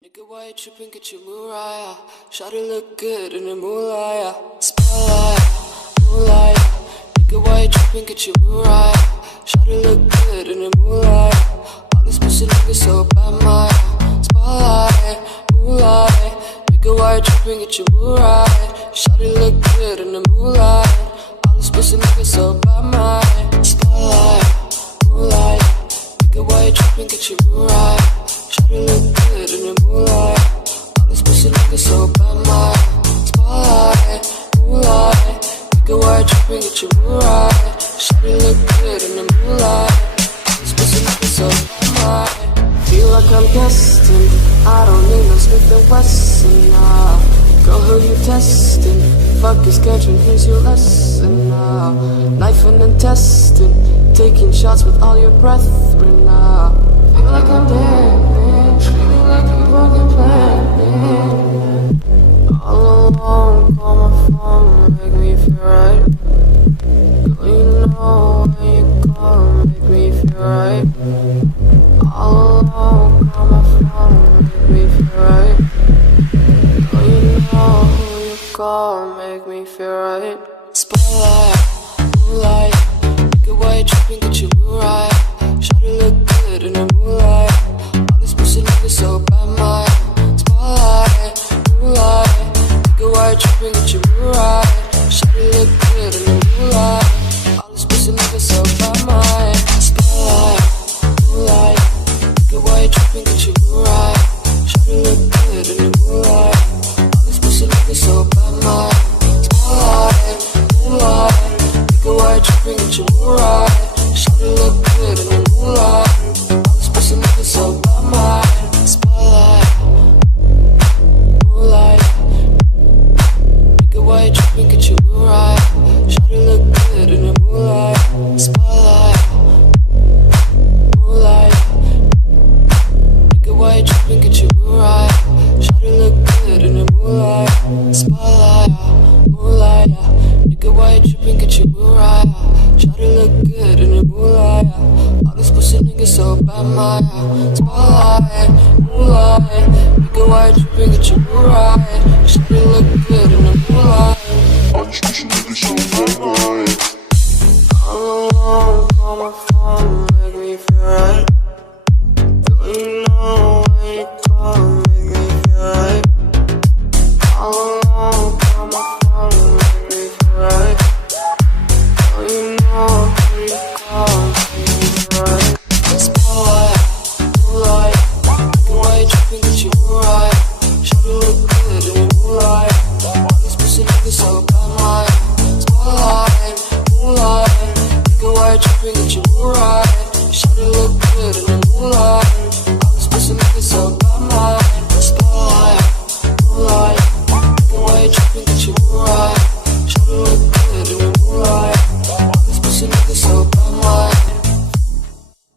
Nigga, why you tripping? Get your Mariah. Shawty look good in the moonlight. Spotlight, moonlight. Nigga, why you tripping? Get your Mariah. Shawty look good in the moonlight. All these pussy niggas so bad, my spotlight, moonlight. Nigga, why you tripping? Get your Mariah. Shawty look good in the moonlight. All these pussy niggas so bad, my spotlight, moonlight. Nigga, why you tripping? Get your Mariah. Shawty look good in the moonlight. All these pussy niggas so bad, my spotlight, moonlight. Nigga, why you tripping? Get your Mariah. Shawty look good in the moonlight. All these pussy niggas so bad, my. Feel like I'm destined. I don't need no Smith & Wesson, nah. Girl, who you testing? Fuck your schedule, here's your lesson, nah. Knife and intestine, taking shots with all your brethren, nah. Feel like I'm dead, man. Screaming like you fucking planned, man. All alone, call my phone, make me feel right. Girl, you know when you call, make me feel right. All alone, call my phone, make me feel right. Girl, you know who you call, make me feel right. Spotlight, moonlight. Nigga, why you tripping? Get your Mariah. Shawty look good in the moonlight. All these pussy niggas so bad, my spotlight, moonlight. Nigga, why you tripping? Get your Mariah.